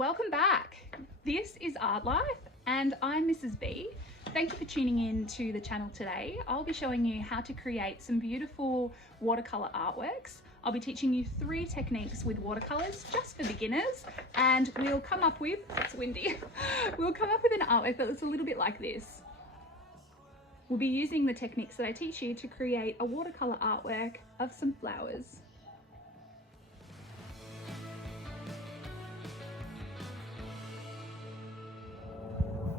Welcome back. This is Artlife and I'm Mrs. B. Thank you for tuning in to the channel today. I'll be showing you how to create some beautiful watercolor artworks. I'll be teaching you 3 techniques with watercolors just for beginners, and we'll come up with, it's windy, we'll come up with an artwork that looks a little bit like this. We'll be using the techniques that I teach you to create a watercolor artwork of some flowers.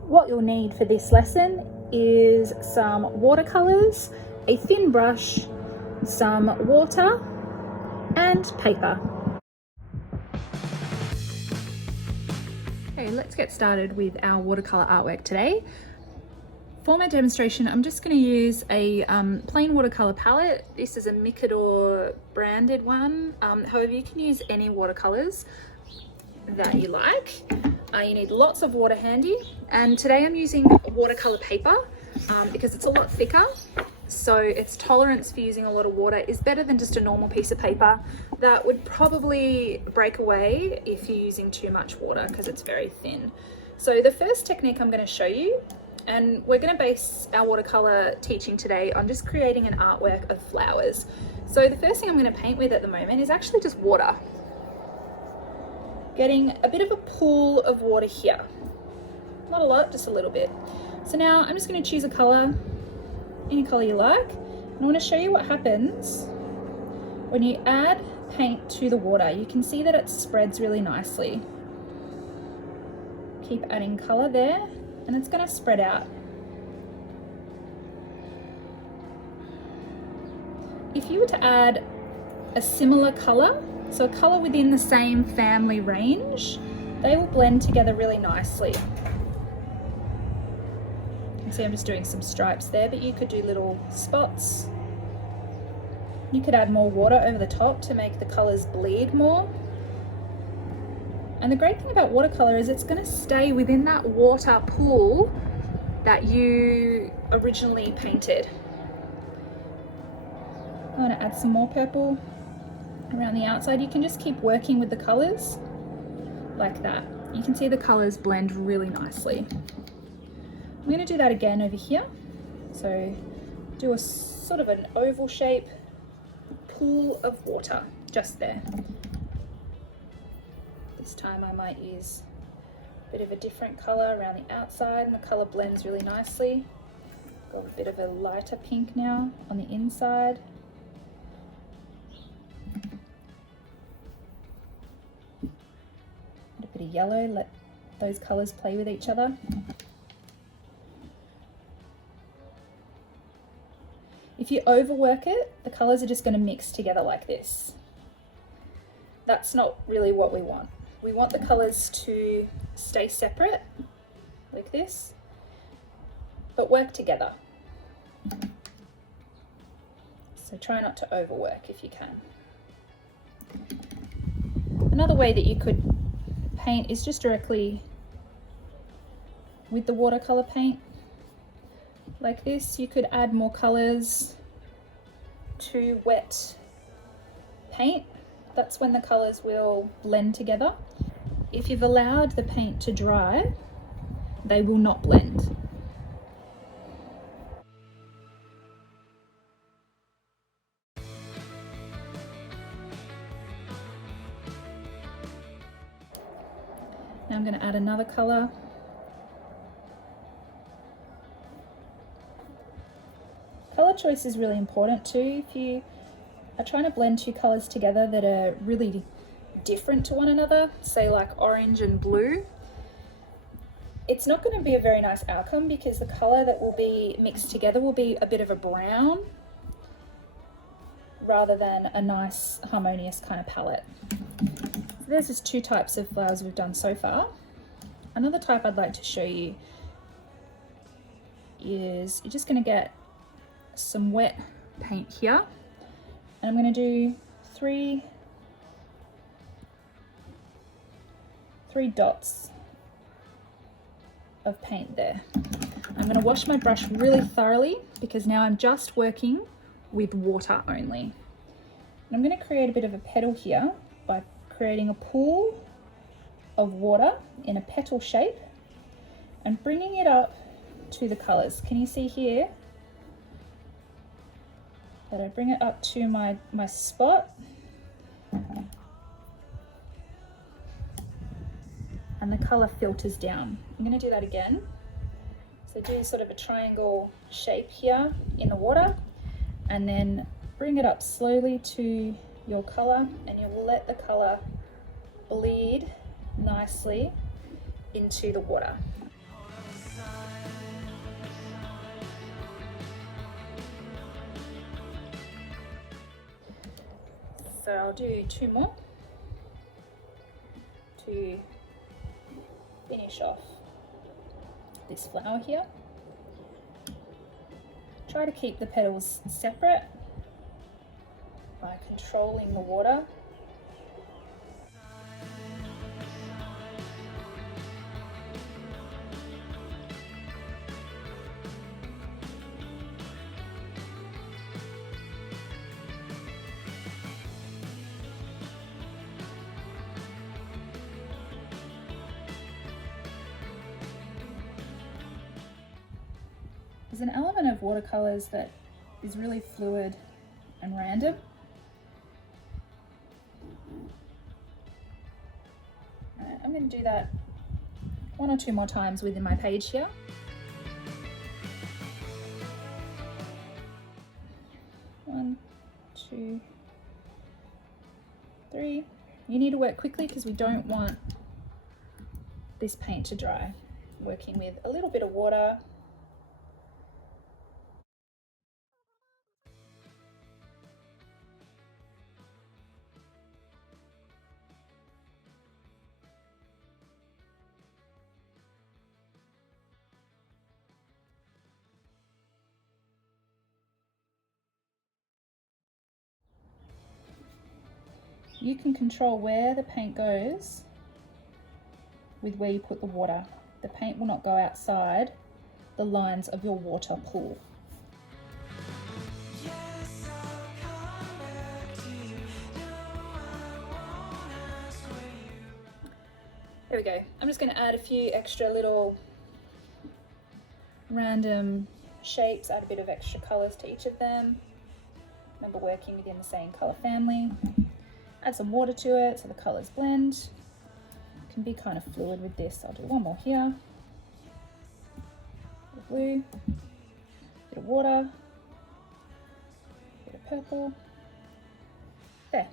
What you'll need for this lesson is some watercolors, a thin brush, some water, and paper. Okay, let's get started with our watercolor artwork today. For my demonstration, I'm just going to use a plain watercolor palette. This is a Micador branded one. However, you can use any watercolors that you like. You need lots of water handy, and today I'm using watercolor paper because it's a lot thicker, so its tolerance for using a lot of water is better than just a normal piece of paper that would probably break away if you're using too much water because it's very thin. So the first technique I'm going to show you, and we're going to base our watercolor teaching today on just creating an artwork of flowers. So the first thing I'm going to paint with at the moment is actually just water. Getting a bit of a pool of water here. Not a lot, just a little bit. So now I'm just going to choose a color, any color you like. And I want to show you what happens when you add paint to the water. You can see that it spreads really nicely. Keep adding color there, and it's going to spread out. If you were to add a similar color, so a color within the same family range, they will blend together really nicely. You can see I'm just doing some stripes there, but you could do little spots. You could add more water over the top to make the colors bleed more. And the great thing about watercolor is it's going to stay within that water pool that you originally painted. I'm going to add some more purple around the outside. You can just keep working with the colors like that. You can see the colors blend really nicely. I'm going to do that again over here. So do a sort of an oval shape pool of water just there. This time I might use a bit of a different color around the outside, and the color blends really nicely. Got a bit of a lighter pink now on the inside. Yellow, let those colors play with each other. If you overwork it, the colors are just going to mix together like this. That's not really what we want. We want the colors to stay separate like this, but work together. So try not to overwork if you can. Another way that you could paint is just directly with the watercolor paint like this. You could add more colors to wet paint. That's when the colors will blend together. If you've allowed the paint to dry, they will not blend. Now I'm going to add another color. Color choice is really important too. If you are trying to blend 2 colors together that are really different to one another, say like orange and blue, it's not going to be a very nice outcome because the color that will be mixed together will be a bit of a brown rather than a nice harmonious kind of palette. There's just 2 types of flowers we've done so far. Another type I'd like to show you is you're just going to get some wet paint here, and I'm going to do three dots of paint there. I'm going to wash my brush really thoroughly because now I'm just working with water only. And I'm going to create a bit of a petal here by creating a pool of water in a petal shape and bringing it up to the colours. Can you see here that I bring it up to my spot? And the colour filters down. I'm going to do that again. So do sort of a triangle shape here in the water and then bring it up slowly to your colour, and you'll let the colour bleed nicely into the water. So I'll do 2 more to finish off this flower here. Try to keep the petals separate by controlling the water. There's an element of watercolours that is really fluid and random. I'm going to do that 1 or 2 more times within my page here. One, 2, 3. You need to work quickly because we don't want this paint to dry. Working with a little bit of water. You can control where the paint goes with where you put the water. The paint will not go outside the lines of your water pool. There we go. I'm just going to add a few extra little random shapes, add a bit of extra colours to each of them. Remember, working within the same colour family. Add some water to it so the colours blend. It can be kind of fluid with this. I'll do 1 more here. Bit of blue, bit of water, bit of purple. There.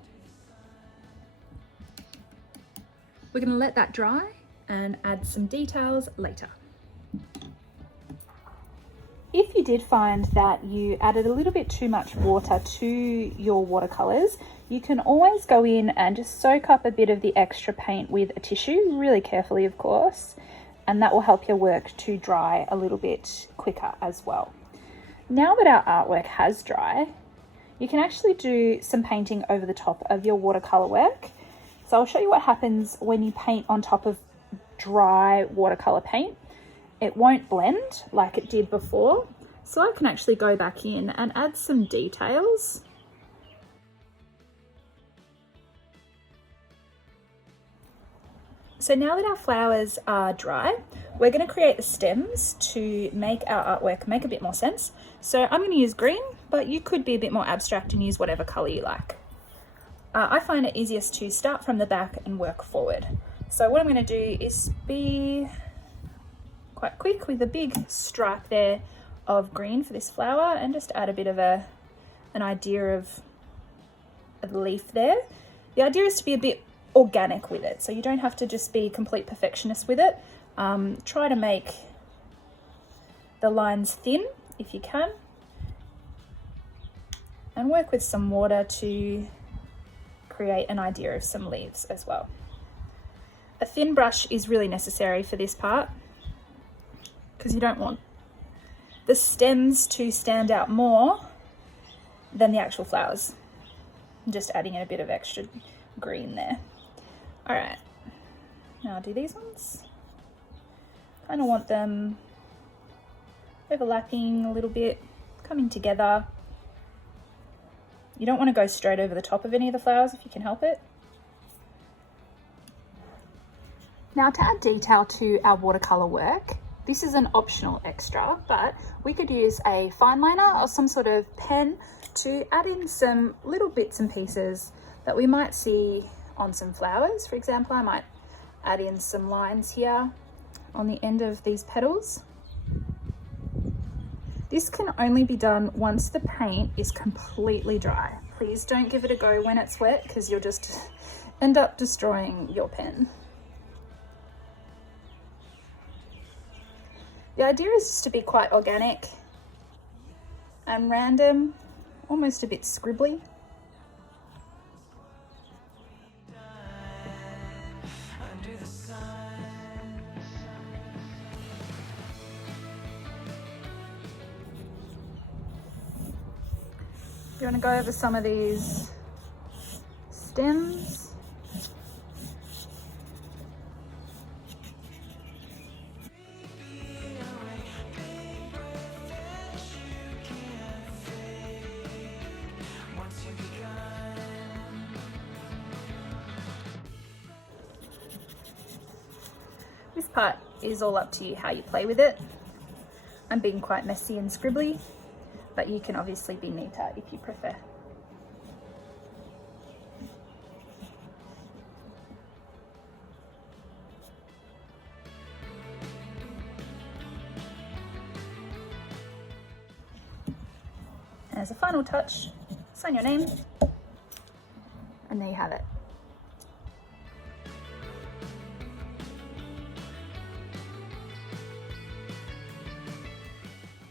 We're going to let that dry and add some details later. If you did find that you added a little bit too much water to your watercolours, you can always go in and just soak up a bit of the extra paint with a tissue, really carefully of course, and that will help your work to dry a little bit quicker as well. Now that our artwork has dried, you can actually do some painting over the top of your watercolour work. So I'll show you what happens when you paint on top of dry watercolour paint. It won't blend like it did before, so I can actually go back in and add some details. So now that our flowers are dry, we're going to create the stems to make our artwork make a bit more sense. So I'm going to use green, but you could be a bit more abstract and use whatever colour you like. I find it easiest to start from the back and work forward. So what I'm going to do is be quite quick with a big stripe there of green for this flower and just add a bit of an idea of a leaf there. The idea is to be a bit organic with it, so you don't have to just be a complete perfectionist with it. Try to make the lines thin if you can, and work with some water to create an idea of some leaves as well. A thin brush is really necessary for this part because you don't want the stems to stand out more than the actual flowers. I'm just adding in a bit of extra green there. All right, now I'll do these ones. Kind of want them overlapping a little bit, coming together. You don't want to go straight over the top of any of the flowers if you can help it. Now to add detail to our watercolour work, this is an optional extra, but we could use a fine liner or some sort of pen to add in some little bits and pieces that we might see on some flowers. For example, I might add in some lines here on the end of these petals. This can only be done once the paint is completely dry. Please don't give it a go when it's wet, because you'll just end up destroying your pen. The idea is just to be quite organic and random, almost a bit scribbly. You want to go over some of these stems. This part is all up to you how you play with it. I'm being quite messy and scribbly, but you can obviously be neater if you prefer. As a final touch, sign your name, and there you have it.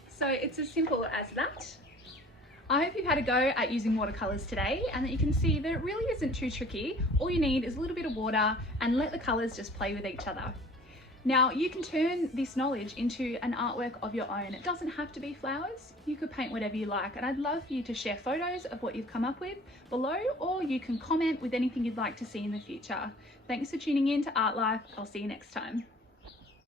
So it's as simple as that. I hope you've had a go at using watercolours today and that you can see that it really isn't too tricky. All you need is a little bit of water and let the colours just play with each other. Now you can turn this knowledge into an artwork of your own. It doesn't have to be flowers. You could paint whatever you like, and I'd love for you to share photos of what you've come up with below, or you can comment with anything you'd like to see in the future. Thanks for tuning in to Artlife. I'll see you next time.